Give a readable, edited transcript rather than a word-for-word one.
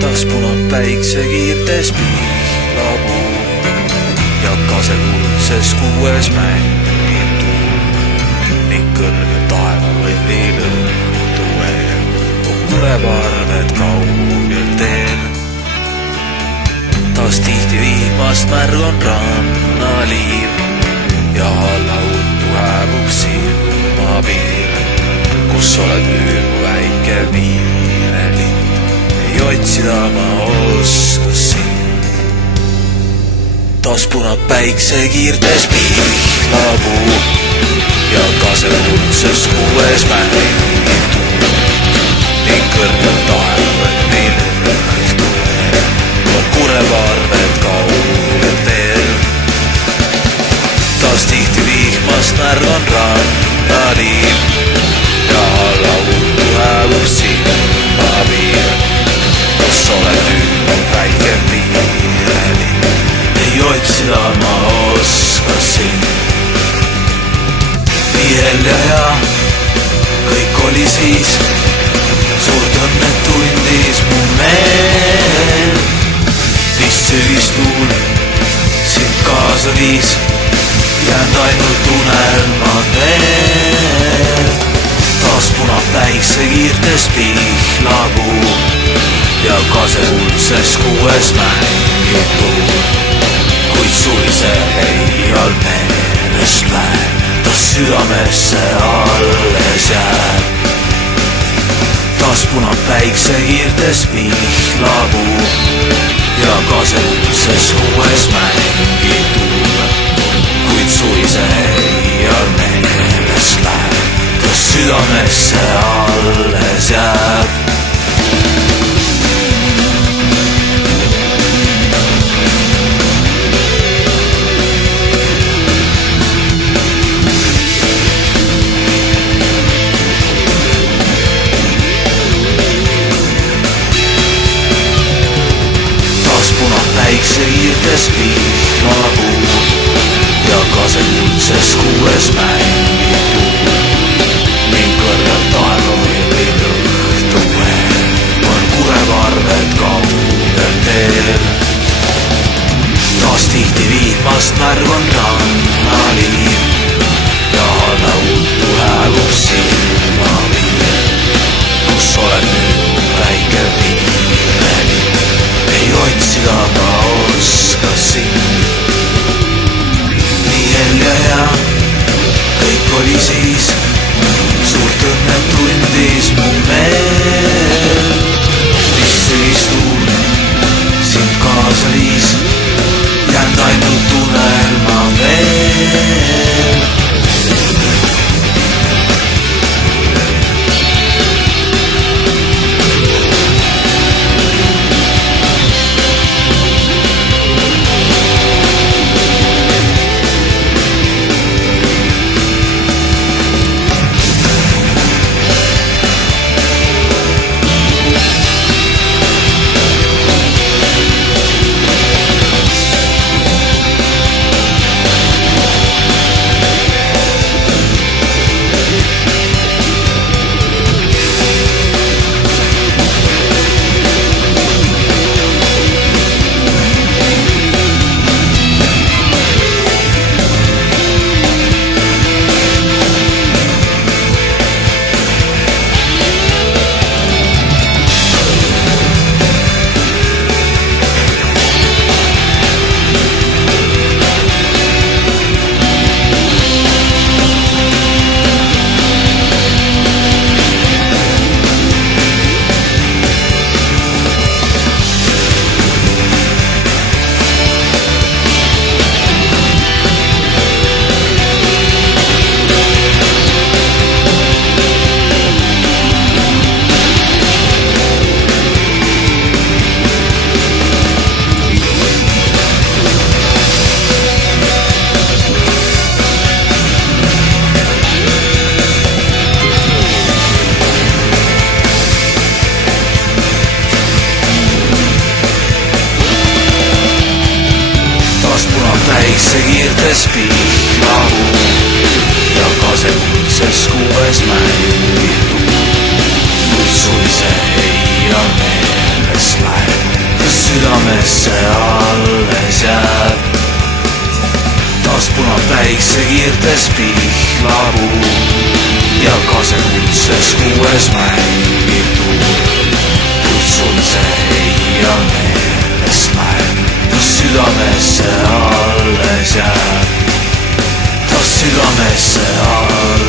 taas punab päiksekiirtes pihlapuu ja kasekuldses kuues mängib tuul ning kõrgel taevavõllil õhtu veel kureparved kaugel teel. Taas tihti vihmast märgon rannaliiv ja alla uttu hääbub silmapiir, kus oled nüüd mu väike viirelind. Ei otsida ma oskas sind. Taas punab päiksekiirtes pihlapuu ja kasekuldses kuues mängib tuul ning kõrgel taevavõllil õhtu veel on kureparved kaugel teel. Taas tihti vihmast märgan rannaliiv ja alla uttu hääbub silmapiir, kus oled nüüd mu väike viirelind. Ei otsida ma oskasin. Viiel ja hea kõik oli siis, suurt õnnet tundis mu meel. Vist sügistuul sind kaasa viis, jäänud ainult unelmad veel. Taas punab päiksekiirtes pihlapuu ja kasekuldses kuues mängib tuul, kuid suise ei all meelest läheb, ta südamesse alles jääb. Taas punab päiksekiirtes pihlapuu ja kasekuldses kuues mängib tuul, kuid suise ei all meelest läheb, ta südamesse alles jääb. Päiksekiirtes pihlapuu ja kasekuldses kuues mängib tuul ning kõrgel taevavõllil õhtu veel on kureparved kaugel teel. Taas tihti vihmast märgon rannaliiv ja alla uttu hääbub silmapiir, kus oled nüüd väike viirelind. Ei otsida ma oskasin. Viiel ja hea kõik oli siis, suurt õnnet tundis mu meel. Mis sügistuul sind kaasa viis, jäänud ainult unelma veel. päiksekiirtes pihlapuu ja kasekuldses kuues mängib tuul, kuid suise ei ole meelest läheb. südamesse alles jääb. taas punapäiksekiirtes pihlapuu ja kasekutses 6. mängituur. kutsun see ja meelest läheb, taas südamesse alles jääb, taas südamesse alles